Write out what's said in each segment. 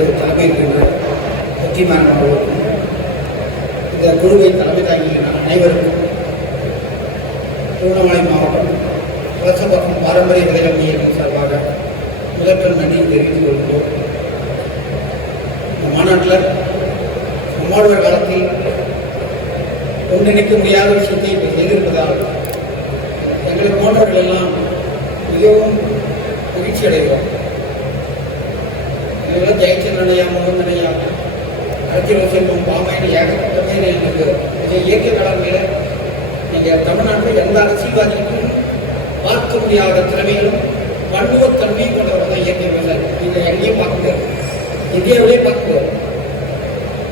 குழுவிற்கு தலைமையேற்கின்ற வெற்றிமாறன் அவர்களுக்கும் இந்த குழுவை தலைமை தாங்கிய அனைவருக்கும் திருவண்ணாமலை மாவட்டம் வலசபாக்கம் பாரம்பரிய விதைகள் இயக்கம் சார்பாக முதற்கண் நன்றி தெரிவித்துக் கொள்கிறோம். இந்த மாநாட்டில் நம்மளுடைய காலத்தில் ஒன்றிணைக்க முடியாத விஷயத்தை இப்போ செய்திருப்பதால் எங்களை போன்றவர்கள் எல்லாம் மிகவும் மகிழ்ச்சி அடைகிறோம். இதெல்லாம் ஜெயச்சந்திரன் ஐயா, முகமது ஐயா, அரசியல் செல்வம், பாமையான ஏகப்பட்ட பேர் எனக்கு இயற்கை வேளாண் மேலே நீங்கள் தமிழ்நாட்டில் எந்த அரசியல்வாதிகளுக்கும் பார்க்க முடியாத திறமைகளும் பன்முகத்தன்மை கொண்டவர்கள் தான் இயற்கை விவசாயம். இதை எங்கேயும் பார்க்க முடியாது, இந்தியாவிலே பார்க்க முடியாது.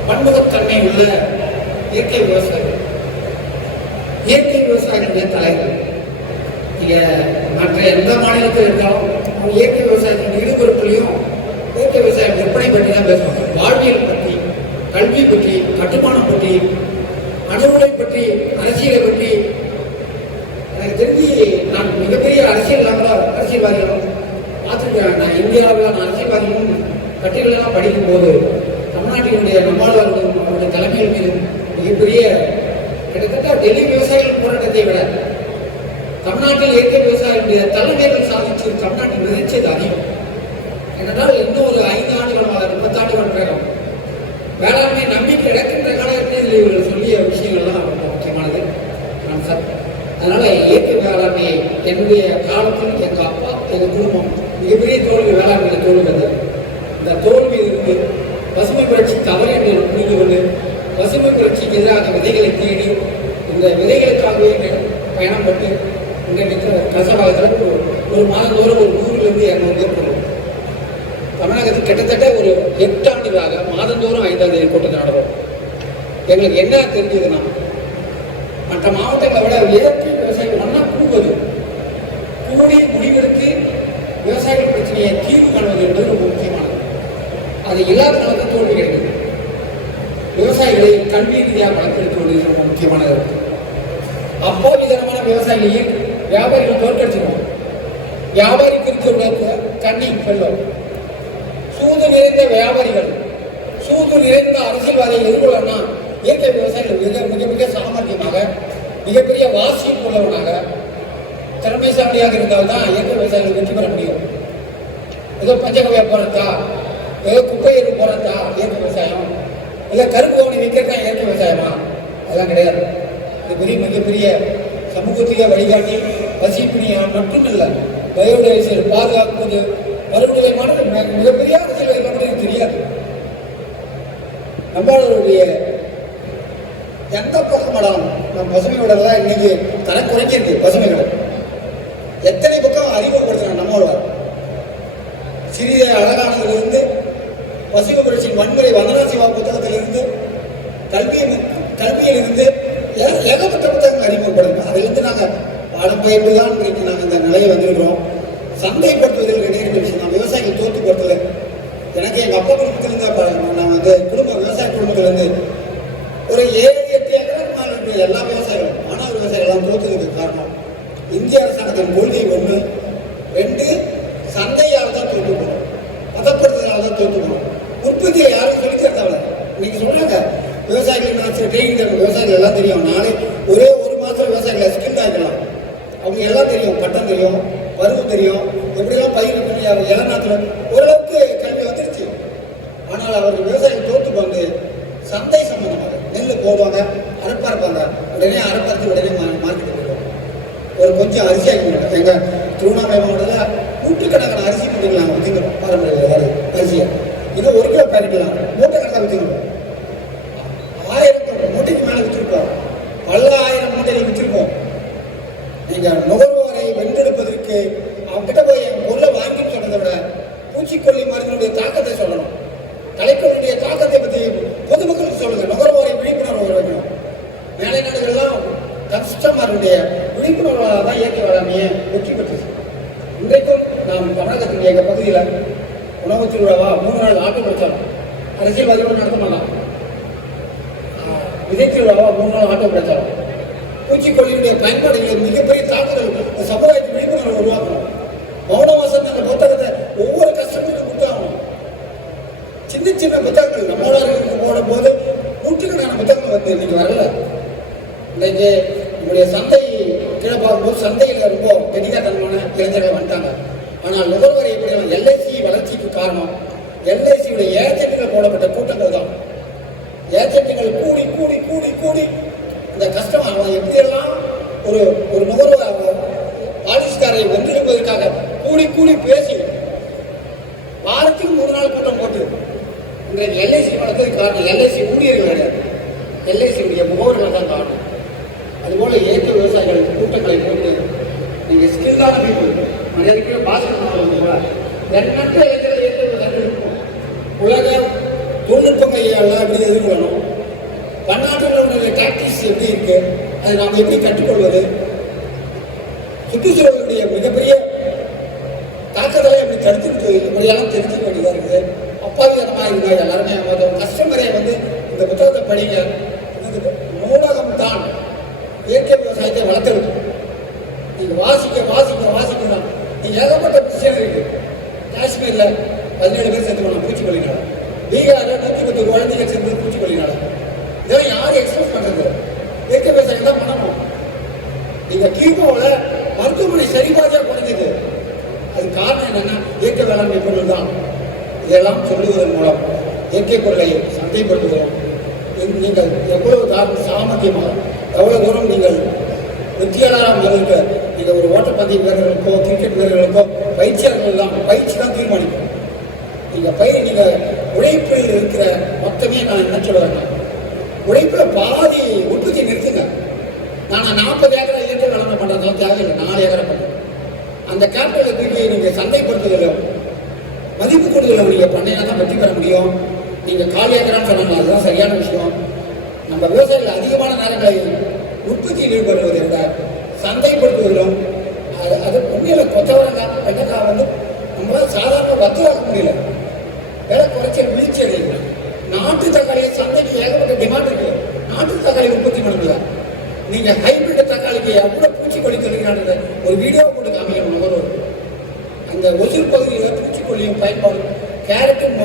பன்முகத்தன்மை உள்ள இயற்கை விவசாயம், இயற்கை விவசாயிகளுடைய தலைவர். மற்ற எந்த மாநிலத்தில் இருந்தாலும் அவங்க இயற்கை விவசாயத்தின் ஈடுபொருட்களையும் இயற்கை விவசாயம் விற்பனை பற்றி தான் பேசுவாங்க. வாழ்வியல் பற்றி, கல்வி பற்றி, கட்டுமானம் பற்றி, அணுகுலை பற்றி, அரசியலை பற்றி. எனக்கு தெரிஞ்சு நான் மிகப்பெரிய அரசியல்வாதிகளும் பார்த்துருக்கேன். நான் இந்தியாவில் நான் அரசியல்வாதிகளும் பட்டியலெல்லாம் படிக்கும் போது தமிழ்நாட்டினுடைய நம்மாழ்வார்களும் அவருடைய தலைமையில் மீது மிகப்பெரிய கிட்டத்தட்ட டெல்லி விவசாயிகள் போராட்டத்தை விட தமிழ்நாட்டில் இயற்கை விவசாயிகளுடைய தலைமைகள் சாதிச்சு தமிழ்நாட்டில் விதைச்சது அதிகம். ஏனென்றால் இன்னும் ஒரு 5 ஆண்டுகள் 30 ஆண்டுகள் பிறகு வேளாண்மை நம்பிக்கை இழக்கின்ற காலகட்டத்தில் இவர்கள் சொல்லிய விஷயங்கள்லாம் ரொம்ப முக்கியமானது. அதனால இயற்கை வேளாண்மையை என்னுடைய காலத்தில் எங்கள் அப்பா, எங்கள் குடும்பம் மிகப்பெரிய தோல்வி வேளாண்மையில் தோல்வி. இந்த தோல்வியிலிருந்து பசுமை புரட்சி தவறு என்று புரிந்து கொண்டு பசுமை புரட்சிக்கு எதிராக விதைகளை தேடி இந்த விதைகளுக்காகவே பயணம் பட்டு இன்றைக்கு கசபாகத்தில் ஒரு மாதந்தோறும் ஒரு 100லிருந்து 200 பேர் போடுவோம். தமிழகத்தில் கிட்டத்தட்ட ஒரு 8 ஆண்டுகளாக மாதந்தோறும் 5ஆம் தேதி கூட்டத்தை நடக்கும். எங்களுக்கு என்ன தெரிஞ்சதுன்னா, மற்ற மாவட்டங்களை விட இயற்கை விவசாயிகள் ஒன்றா கூடுவது, கூடி முடிவெடுத்து விவசாயிகள் பிரச்சனையை தீர்வு காணுவது என்பது ரொம்ப முக்கியமானது. அது இல்லாதனால தான் தோல்வி கிடைக்குது. விவசாயிகளை கல்வி ரீதியாக வளர்த்தெடுத்துவது ரொம்ப முக்கியமானது. அப்போதுதனமான விவசாயிகளையும் வியாபாரிகள் தோற்கடிச்சிருவோம். வியாபாரிக்கு இருக்க கண்ணி செல்லும். சூது நிறைந்த வியாபாரிகள், சூது நிறைந்த அரசியல்வாதிகள் எதிர்கொள்ளனா இயற்கை விவசாயிகள் மிக மிக சாமர்த்தியமாக, மிகப்பெரிய வாசியம் உள்ளவனாக, திறமைசாலியாக இருந்தால்தான் இயற்கை விவசாயிகள் வெற்றி பெற முடியும். ஏதோ பஞ்சகவியா போறதா, ஏதோ குப்பையேறு போறதா இயற்கை விவசாயம், இல்லை கருப்பு கவனி வைக்கிறதா இயற்கை விவசாயமா? அதெல்லாம் கிடையாது. இது பெரிய மிகப்பெரிய சமூகத்திலே வழிகாட்டி பசிப்பினியா மட்டுமில்லை, பயோடைவர்சிட்டி பாதுகாப்பது, மறுநிலைமான மிகப்பெரிய அரசியல் நமக்கு தெரியாது. நம்மளுடைய எந்த பக்கம் மடம் நம் பசுமை விடலாம் இன்னைக்கு தலை குறைஞ்சிருக்கு. பசுமை விடம் எத்தனை பக்கம் அறிமுகப்படுத்துறாங்க நம்மளோட சிறிய அழகானதிலிருந்து பசுமை புரட்சியின் வன்முறை வந்தனா சிவா புத்தகத்திலிருந்து கல்வியிலிருந்து ஏகப்பட்ட புத்தகங்கள் அறிமுகப்படுங்க. அதிலிருந்து நாங்கள் பாடம் பயிர்ந்து தான் இன்றைக்கு நாங்கள் இந்த நிலையை வந்திருக்கிறோம். சந்தைப்படுத்துவதில் நேரிட்ட விஷயம் தான் விவசாயிகள் தோற்றுப்படுத்தல. எனக்கு எங்கள் அப்பா குடும்பத்திலிருந்து நான் வந்து விவசாய குடும்பத்திலிருந்து ஒரு 7-8 ஏக்கர் எல்லா விவசாயிகளும் மாணவ விவசாயிகள்லாம் தோற்றுறதுக்கு காரணம் இந்திய அரசாங்கத்தின் கொள்கை 1, 2 சந்தையால் தான் தோற்று போகணும், பதப்படுத்துதலால் தான் தோற்று போகணும். உற்பத்தியை யாரும் சொல்லி தரத்தாவில்ல. இன்னைக்கு சொல்றாங்க விவசாயிகள் ட்ரெயினிங் தரணும். விவசாயிகள் எல்லாம் தெரியும். நாளை ஒரே 1 மாதம் விவசாயிகளை ஸ்கில் ஆகிக்கலாம். அவங்க எல்லாம் தெரியும், பட்டம் தெரியும், பருவம் தெரியும், எப்படிலாம் பயிர் பண்ணி இளநாத்தில் ஓரளவுக்கு கல்வி வந்துருச்சு. ஆனால் அவர்கள் விவசாயிகள் தோற்று வந்து சந்தை சம்பந்தமாக நெல் போடுவாங்க, அரைப்பாருப்பாங்க, உடனே அரைப்பாருக்கு உடனே மார்க்கெட் போடுவாங்க. ஒரு கொஞ்சம் அரிசி ஆகிடுவாங்க. எங்கள் திருவண்ணாமலை மாவட்டத்தில் நூற்றுக்கணக்கான அரிசி கொடுக்கலாம் வச்சுக்கிறோம். பாரம்பரிய அரிசியை இன்னும் 1 கிலோ பேரிக்கலாம், மூட்டை கணக்காக வச்சுக்கிறோம். 1000 மூட்டைக்கு மேலே வச்சிருப்போம், பல 1000 மூட்டைகள் வச்சிருப்போம். நீங்கள் நுகர்வோரை வென்றெடுப்பதற்கு அவங்ககிட்ட போய் என் பொருளை வாங்கின்னு சொன்னதை விட பூச்சிக்கொல்லி மருந்தினுடைய தாக்கத்தை சொல்லணும். கலைக்கொள்ளுடைய தாக்கத்தை பற்றி பொதுமக்களுக்கு சொல்லுங்க. நுகர்வோரை விழிப்புணர்வு வைக்கணும். மேலை நாடுகள்லாம் கஸ்டமருடைய விழிப்புணர்வாக தான் இயற்கை வேளாண்மையை வெற்றி பெற்றுச்சு. இன்றைக்கும் நாம் தமிழகத்தினுடைய எங்கள் பகுதியில் உணவு திருவிழாவா 3 நாள் ஆட்டோ பிரச்சாரம் அரசியல்வாதிகளும் நடத்த மாட்டான். விதை திருவிழாவா 3 நாள் ஆட்டோ பிரச்சாரம். பூச்சிக்கொல்லியுடைய பயன்பாடுகளில் மிகப்பெரிய தாக்குதல் சமுதாயத்தை விழிப்புணர்வு உருவாக்கணும். மௌனவாசம் என்ற புத்தகத்தை ஒவ்வொரு கஸ்டமருக்கும் கொடுத்தாகணும். சின்ன சின்ன புத்தகங்கள் நம்மளாக போடும்போது நூற்றுக்கணக்கான புத்தகங்கள் வந்து இன்னைக்கு வரல. இன்னைக்கு நம்முடைய சந்தை கீழே பார்க்கும்போது சந்தையில் ரொம்ப கெட்டிக்காரமான இளைஞர்கள் வந்துட்டாங்க. ஆனால் நுகர்வோர் எப்படி எல்ஐசி வளர்ச்சிக்கு காரணம் எல்ஐசியுடைய ஏஜென்ட்டுகள் போடப்பட்ட கூட்டங்கள் தான். ஏஜென்ட்டுகள் கூடி கூடி கூடி கூடி இந்த கஸ்டமர் எப்படியெல்லாம் ஒரு ஒரு நுகர்வோர் பாலிஸ்காரை வென்றிருப்பதற்காக கூடி கூடி பேசி வாரத்துக்கு 3 நாள் கூட்டம் போட்டு இன்றைக்கு எல்ஐசி வளர்த்ததுக்கு காரணம் எல்ஐசி ஊழியர்கள் கிடையாது, எல்ஐசியுடைய முகவர்கள் தான் காரணம். அதுபோல இயற்கை விவசாயிகள் கூட்டங்களை போட்டு நீங்கள் ஸ்கில்லான பீப்புள் மனிதனுக்கு பாஸ்கெட் எண்ணற்ற இயற்கை விவசாயிகள் இருக்கும். உலக தொழில்நுட்பங்களை எல்லாம் எப்படி எதிர்கொள்ளணும், பன்னாட்டுடைய டாக்டிக்ஸ் எப்படி இருக்கு, அதை நாம் எப்படி கற்றுக்கொள்வது, சுற்றுச்சூழலுடைய மிகப்பெரிய தாக்கங்களை எப்படி தடுத்து இப்படியெல்லாம் தெரிஞ்சுக்க வேண்டியதாக இருக்குது. அப்பாவிதமாக இருந்தால் எல்லாருமே கஸ்டமரை வந்து இந்த புத்தகத்தை படிங்க. நூலகம் தான் இயற்கை விவசாயத்தை வளர்த்துருக்கு. நீங்க வாசிக்க வாசிக்க வாசிக்க தான் நீங்க ஏகப்பட்ட விஷயம் இருக்கு. காஷ்மீர்ல 17 பேர் சேர்த்து போன பூச்சிக்கொல்லினால, பீகார்ல 110 குழந்தைகள் சேர்ந்து பூச்சிக்கொல்லினால, இதெல்லாம் யாரும் எக்ஸ்பிரஸ் பண்றது? இயற்கை விவசாயம் தான் பண்ணணும். நீங்க கீழோட மருத்துவமனை சரிபாதியா குறைஞ்சது, அது காரணம் என்னன்னா இயற்கை வேளாண்மை பொருள் தான். இதெல்லாம் சொல்லுவதன் மூலம் இயற்கை பொருளை சந்தைப்படுத்துகிறோம். நீங்கள் எவ்வளவு சாமர்த்தியமாக எவ்வளவு தூரம் நீங்கள் வெற்றியாளராக இருக்க, நீங்கள் ஒரு ஓட்டப்பந்தய வீரர்களுக்கோ கிரிக்கெட் வீரர்களுக்கோ பயிற்சியாளர்கள் தான் பயிற்சி தான் தீர்மானிக்கும். நீங்கள் உழைப்பில் இருக்கிற மொத்தமே நான் என்ன சொல்லுவேன், உழைப்பில் பாதி உற்பத்தி நிறுத்துங்க. நான் 40 ஏக்கரை இயற்கை வேளாண்மை பண்ணுறதுலாம் தேவையில்லை, 4 ஏக்கரை பண்ணுறேன். அந்த கேபிட்டலை தூக்கி நீங்கள் சந்தைப்படுத்துதலும் மதிப்பு கூடுதலும் நீங்கள் பண்ணீங்கன்னா தான் வெற்றி பெற முடியும். நீங்கள் கால் ஏக்கரான்னு சொன்னாங்க, அதுதான் சரியான விஷயம். நம்ம விவசாயிகள் அதிகமான நேரங்களை உற்பத்தியில் ஈடுபடுவதை விட சந்தைப்படுத்துவதிலும் அது உண்மையில் கொத்தவரங்காய் வெண்டைக்காய் வந்து நம்மளால் சாதாரண வத்துவாக்க முடியல, விலை குறைச்சல் வீழ்ச்சி அடையும். நாட்டு தக்காளியை சந்தைக்கு ஏகப்பட்ட டிமாண்ட் இருக்கு, நாட்டு தக்காளி உற்பத்தி பண்ண முடியல. நீங்க ஹைபிரிட் தக்காளிக்கு எவ்வளவு பூச்சிக்கொல்லி தெளிக்கிறாங்க ஒரு வீடியோ போட்டு காமிக்கணும். நுகர்வோர் அந்த ஒசூர் பகுதியில் பூச்சிக்கொல்லியும் பயன்பாடு, கேரட்டும்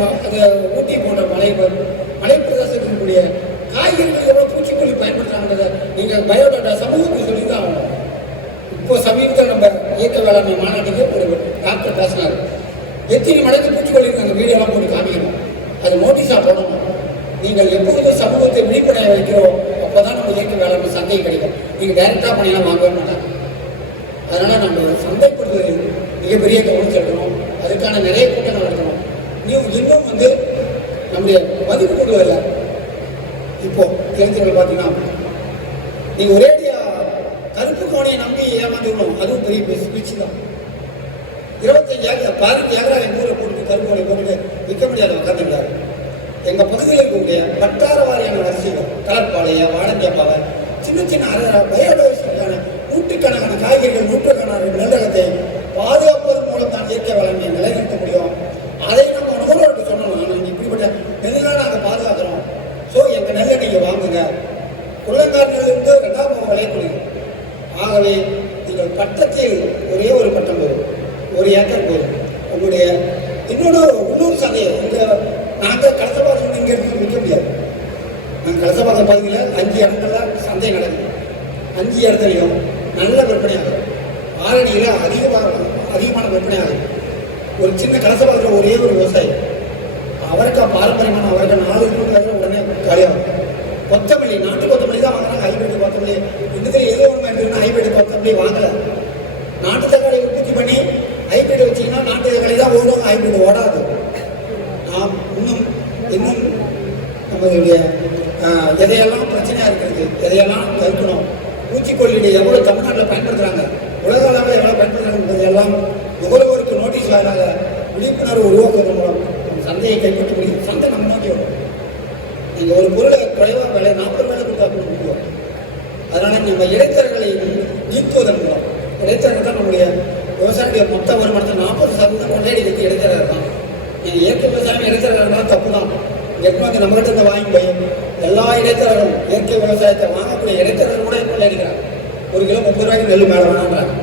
ஊட்டி போன்ற மலை பிரதேசத்தில் கூடிய காய்கறிகள் எவ்வளவு பூச்சிக்கொல்லி பயன்படுத்துறாங்க நீங்க பயோடாட்டா சமூகத்துக்கு சொல்லி தான் ஆகணும். இப்போ சமீபத்தில் நம்ம இயற்கை வேளாண்மை மாநாட்டுக்கு ஒரு டாக்டர் பேசினார், எத்தனை மடங்கு பூச்சிக்கொல்லி அந்த வீடியோலாம் போட்டு காமிக்கணும், அது நோட்டீஸாக போடணும். நீங்கள் எப்பொழுது சமூகத்தை விழிப்படைய வைக்கிறோம் அப்போதான் நம்ம இயற்கை வேளாண்மை சந்தை கிடைக்கும். நீங்கள் டைரக்டாக பண்ணியெல்லாம் வாங்கவே மாட்டாங்க. அதனால நம்ம சந்தைப்படுத்துவதில் மிகப்பெரிய கவனம் செலுத்தணும். அதுக்கான நிறைய கூட்டங்கள் நடத்தணும். இன்னும் வந்து நம்முடைய மதிப்பு கூடுதல இப்போ இளைஞர்கள் பார்த்தீங்கன்னா நீங்கள் ஒரேடியா கருப்பு கோணையை நம்பி ஏமாந்துக்கணும், அதுவும் பெரிய பிச்சு தான். 25 ஏக்கர் 15 ஏக்கரா எங்கள் ஊரை போட்டு கருப்பு கோணை போட்டுட்டு விற்க முடியாத உட்காந்துருக்காரு. எங்கள் பகுதியில் இருக்கக்கூடிய வட்டார வாரியான அரிசிகள் கலர்பாளைய வாடங்கைப்பாவை சின்ன சின்ன பயோடைவர்சிட்டிக்கான நூற்றுக்கணக்கான காய்கறிகள் நூற்றுக்கணக்கான நெல்லகத்தை பாதுகாப்பதன் மூலம் தான் இயற்கை வேளாண்மையை நிலைநிறுத்த முடியும். அதை நம்ம நுகர்வோருக்கு சொல்லணும், நாங்கள் இப்படிப்பட்ட நெல்லாம் நாங்கள் பாதுகாக்கிறோம், ஸோ எங்கள் நெல்லை நீங்கள் வாங்குங்க. குள்ளங்கார் நெல்லிருந்து 2ஆம் வகை விளையக்கூடியது. ஆகவே நீங்கள் பட்டத்தில் ஒரே ஒரு பட்டம் போதும், 1 ஏக்கர் போதும். உங்களுடைய இன்னொன்று உள்ளூர் சந்தை நாங்கள் கலசபாக்கம் இங்கே இருந்து விற்க முடியாது. நாங்கள் கலசபாக்கம் பகுதியில் 5 இடங்கள்ல சந்தை நடக்குது. 5 இடத்துலையும் நல்ல விற்பனை ஆகும். ஆரணியில் அதிகமான விற்பனை ஆகும். ஒரு சின்ன கலசபாக்கத்தில் ஒரே ஒரு விவசாயி, அவருக்கு பாரம்பரியமான அவருக்கு 4 கிலோமீட்டர் உடனே காலியாகும். கொத்தமல்லி நாட்டு கொத்தமல்லி தான் வாங்குறாங்க, ஹைபிரிட் கொத்தமல்லி. இன்னும் எது ஒன்று எடுத்துக்கணும், ஹைபிரிட் கொத்தமல்லி வாங்கலை. நாட்டு தக்காளி உற்பத்தி பண்ணி ஹைபிரிட் வச்சிங்கன்னா நாட்டு தக்காளி தான் ஓடும், ஹைபிரிட் ஓடாது. நாம் இன்னும் நம்மளுடைய எதையெல்லாம் பிரச்சனையாக இருக்கிறது, எதையெல்லாம் தடுக்கணும், பூச்சிக்கொல்லியை எவ்வளோ தமிழ்நாட்டில் பயன்படுத்துகிறாங்க, உலக அளவில் எவ்வளோ பயன்படுத்துகிறாங்க எல்லாம் நுகர்வோருக்கு நோட்டீஸ் வாயிலாக விழிப்புணர்வு உருவாக்குவதன் மூலம் சந்தையை கைப்பற்ற முடியும். சந்தை நம்ம நோக்கி வரும். நீங்கள் ஒரு பொருளை குறைவாக விலை 40 ரூபாய் கொடுத்தா கூட முடியும். அதனால் நம்ம இடைத்தரகளை நீக்குவதன் மூலம், இடைத்தரகர் தான் நம்முடைய விவசாயிய மொத்த வருமானத்தை 40% கொண்டாடி வைத்து இடைத்தரகர் தான். நீங்கள் இயற்கை விவசாயம் இடைத்தரகர்களால் தப்பு தான். எப்போ நம்மகிட்ட இந்த வாங்கி போய் எல்லா இடைத்தரகரும் இயற்கை விவசாயத்தை வாங்கக்கூடிய இடைத்தரகர் கூட கொண்டாடிக்கிறாங்க. 1 கிலோ 30 ரூபாய்க்கு நெல் மேலே வேணான்றாங்க.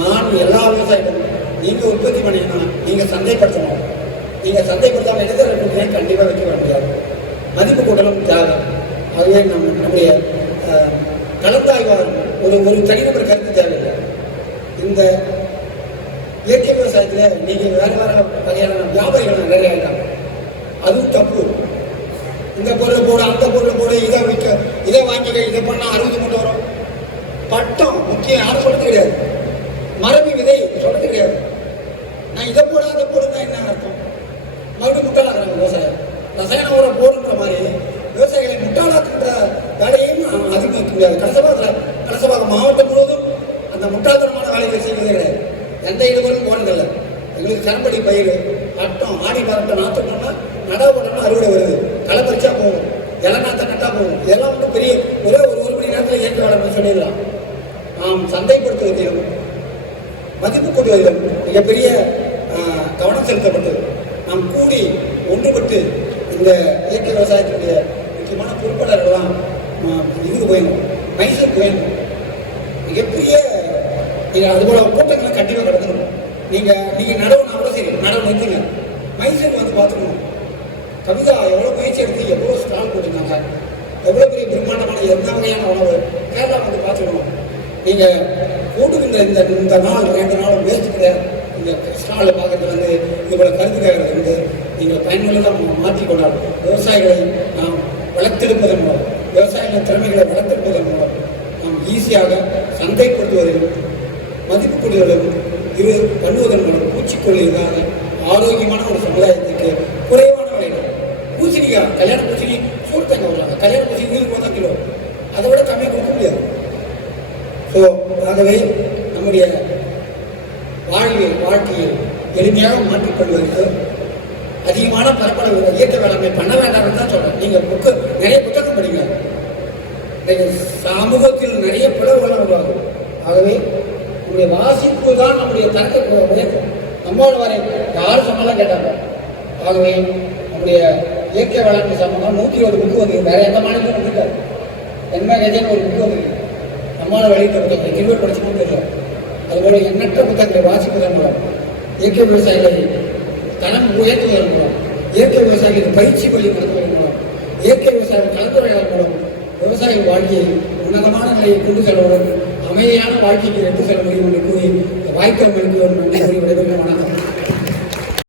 நான் எல்லா விவசாயிகளும் நீங்கள் உற்பத்தி பண்ணிங்கன்னா நீங்கள் சந்தைப்படுத்தணும். நீங்கள் சந்தைப்படுத்தாமல் எடுக்கிற கொடுத்தீங்கன்னா கண்டிப்பாக வெற்றி பெற முடியாது. மதிப்பு கூட்டலும் தேவை. அதுவே நம்முடைய கலந்தாய்வாளர் ஒரு தனிநபர் கருத்து தேவையில்லை. இந்த இயற்கை விவசாயத்தில் நீங்கள் வேறு வேறு வகையான வியாபாரிகள் நிறைய இருக்காங்க. அதுவும் தப்பு. இந்த பொருளை போட, அந்த பொருளை போட, இதை விற்க, இதை வாங்கிக்க, இதை பண்ணால் 60 மூட்டை வரும். பட்டம் முக்கியம், யாரும் சொல்றது கிடையாது. மரபி விதை சொல்றது கிடையாது. நான் இதை போட அதை போடுனா என்ன அர்த்தம்? மறுபடியும் முட்டாளாக்குறாங்க விவசாயம். ரசாயன உரம் போடுன்ற மாதிரி விவசாயிகளை முட்டாளாக்குன்ற வேலையும் அதிகமாக முடியாது. கடைசபாக மாவட்டம் முழுவதும் அந்த முட்டாள்தனமான வேலைகளை செய்வதே கிடையாது. எந்த இடங்களும் போனதில்லை. எங்களுக்கு கரம்படி பயிர் பட்டம் ஆடி பரட்டை நாற்றோம்னா நடவு போட்டோம்னா அறுவடை வருது. களை பறிச்சா போகும், இளநாத்த நட்டா போகும். இதெல்லாம் வந்து பெரிய ஒரே ஒரு மணி நேரத்தில் இயற்கை வேலை சொல்லிடலாம். நாம் சந்தைப்படுத்துவதிலும் மதிப்பு கூட்டுவதிலும் மிகப்பெரிய கவனம் செலுத்தப்பட்டு நாம் கூடி ஒன்றுபட்டு இந்த இயற்கை விவசாயத்தினுடைய முக்கியமான பொறுப்பாளர்கள்லாம் இதுக்கு போயிடணும், மைசூருக்கு போயிடணும். மிகப்பெரிய அதுபோல கூட்டங்களை கண்டிப்பாக நடத்தணும். நீங்கள் நடவுனா கூட சரி, நடவு நிறுத்துங்க, மைசூருக்கு வந்து பார்த்துக்கணும். கவிதா எவ்வளோ முயற்சி எடுத்து எவ்வளோ ஸ்டால் போட்டிருந்தாங்க, எவ்வளோ பெரிய பிரம்மாண்டமான எந்த வகையான உணவு கேரளா வந்து பார்த்துக்கணும். நீங்கள் கூட்டுகின்ற இந்த நாள் 2 நாளும் வேஸ்ட் கிடையாது. இந்த ஸ்டாலை பார்க்கறது வந்து இவ்வளோ கருத்து கேட்கறது வந்து நீங்கள் பயனுள்ளதாக மாற்றிக்கொண்டால் விவசாயிகளை நாம் வளர்த்தெடுப்பதன் மூலம், விவசாயிகளின் திறமைகளை வளர்த்தெடுப்பதன் மூலம் நாம் ஈஸியாக சந்தைப்படுத்துவதிலும் மதிப்பு கூடுவதிலும் இது பண்ணுவதன் மூலம் பூச்சிக்கொல்லி இல்லாத ஆரோக்கியமான ஒரு சமுதாயத்துக்கு குறைவான விலையில் பூசணிக்காய், கல்யாண பூசணி சூழ்த்தங்க வருவாங்க. கல்யாண பூசணி 100 தான் கிலோ, அதை விட கம்மியாக கொடுக்க முடியாது. ஸோ ஆகவே நம்முடைய வாழ்க்கையை எளிமையாக மாற்றிக்கொள்வதற்கு அதிகமான பரப்பளவு இயற்கை வேளாண்மை பண்ண வேண்டாம்னு தான் சொல்கிறேன். நீங்கள் நிறைய புத்தகம் படிங்க. சமூகத்தில் நிறைய பிளவுகள்லாம் உருவாகும். ஆகவே நம்முடைய வாசிப்பு தான் நம்முடைய தரத்தை உயர்த்தும். நம்மளோட வரை யாரும் சொன்னாலும் கேட்டாங்க. ஆகவே நம்முடைய இயற்கை வேளாண்மை சம்பந்தமாக 120 புக்கு வந்து வேற எந்த மாநிலத்திலும் வந்துருக்காரு. என்மகேஜன் ஒரு புக்கு வந்து நம்மளால வெளியிட்ட புத்தகத்தை திருவள்ளுவர் படிச்சுக்கணும் தெரியல. அதுபோல எண்ணற்ற புத்தகங்களை வாசிப்பதன் மூலம் இயற்கை விவசாயிகளை தனம் உயர்த்துவதன் மூலம், இயற்கை விவசாயிகளுக்கு பயிற்சி பள்ளி நடத்துவதன் மூலம், இயற்கை விவசாயிகள் கலந்துரையாடல் மூலம் விவசாய வாழ்க்கையை உன்னதமான நிலையை கொண்டு செல்வதுடன் அமைதியான வாழ்க்கைக்கு எடுத்து செல்ல முடியும் என்று கூறி வாய்ப்பு விடைபெறும். வணக்கம்.